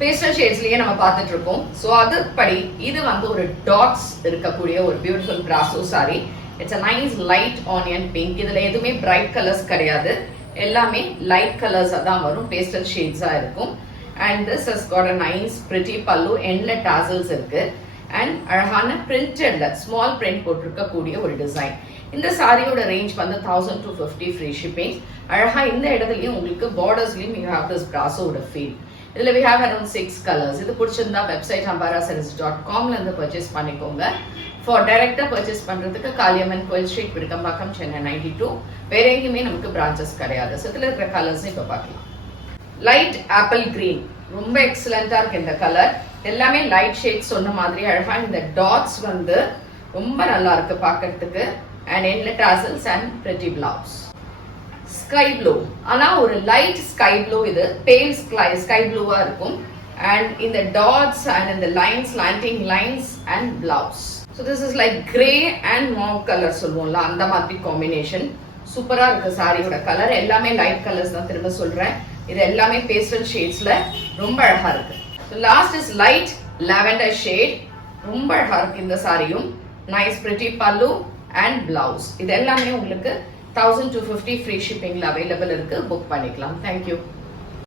Pastel ஷேட்ஸ்லயே நம்ம பார்த்துட்டு இருக்கோம். ஸோ அதுபடி இது வந்து ஒரு டாட்ஸ் இருக்கக்கூடிய ஒரு beautiful brasso sorry. It's a nice light onion pink. இதுல எதுவுமே பிரைட் கலர்ஸ் கிடையாது, எல்லாமே லைட் கலர்ஸ் தான் வரும், பேஸ்டல் ஷேட்ஸா இருக்கும். And this has got a nice pretty பல்லு, எண்ட்ல டாசல்ஸ் இருக்கு. அண்ட் அழகான பிரிண்டட்ல ஸ்மால் பிரிண்ட் போட்டிருக்கக்கூடிய ஒரு டிசைன். இந்த சாரியோட ரேஞ்ச் வந்து 1250 ஃப்ரீ ஷிப்பிங். அழகா இந்த இடத்துலயும் உங்களுக்கு பார்டர்ஸ்லயும் யூ ஹேவ் திஸ் பிராசோட ஃபீல். இதுல we have around 6 colors. இது பிடிச்சிருந்தா வெப்சைட் ambarasarees.com இருந்து பர்ச்சேஸ் பண்ணிக்கோங்க. ஃபார் டைரக்டா பர்ச்சேஸ் பண்றதுக்கு காளியம்மன் கோயில் ஸ்ட்ரீட், விருகம்பாக்கம், சென்னை 92. வேற எங்கேயுமே நமக்கு பிரான்ச்சஸ் கிடையாது. ஸோ இதுல இருக்கிற கலர்ஸ் இப்ப பார்க்கலாம். லைட் ஆப்பிள் கிரீன், ரொம்ப எக்ஸலண்டா இருக்கு இந்த கலர். எல்லாமே லைட் ஷேட் சொன்ன மாதிரி அழகா இந்த டாட்ஸ் வந்து ரொம்ப நல்லா இருக்கு பார்க்கறதுக்கு. அண்ட் எண்ட்ல tassels and pretty blouse. Sky blue, ஆனா ஒரு லைட் ஸ்கை ப்ளூ, இது பேல் ஸ்கை ப்ளூவா இருக்கும். அண்ட் இந்த டாட்ஸ் அண்ட் இந்த lines, slanting lines and blouse. So this is like grey and mauve colour சொல்லுவோம்ல, அந்த மாதிரி காம்பினேஷன். சூப்பரா இருக்கு சாரியோட கலர். எல்லாமே லைட் கலர்ஸ் தான், திரும்ப சொல்றேன். இது எல்லாமே பேஸ்டல் ஷேட்ஸ்ல ரொம்ப அழகா இருக்கு. Last is light lavender shade. ரொம்ப அழகா இருக்கு இந்த சாரியும். நைஸ் பிரிட்டி பல்லு அண்ட் பிளவுஸ். இது எல்லாமே உங்களுக்கு 1250 ஃப்ரீ ஷிப்பிங்ல அவைலபிள் இருக்கு. புக் பண்ணிக்கலாம். தேங்க்யூ.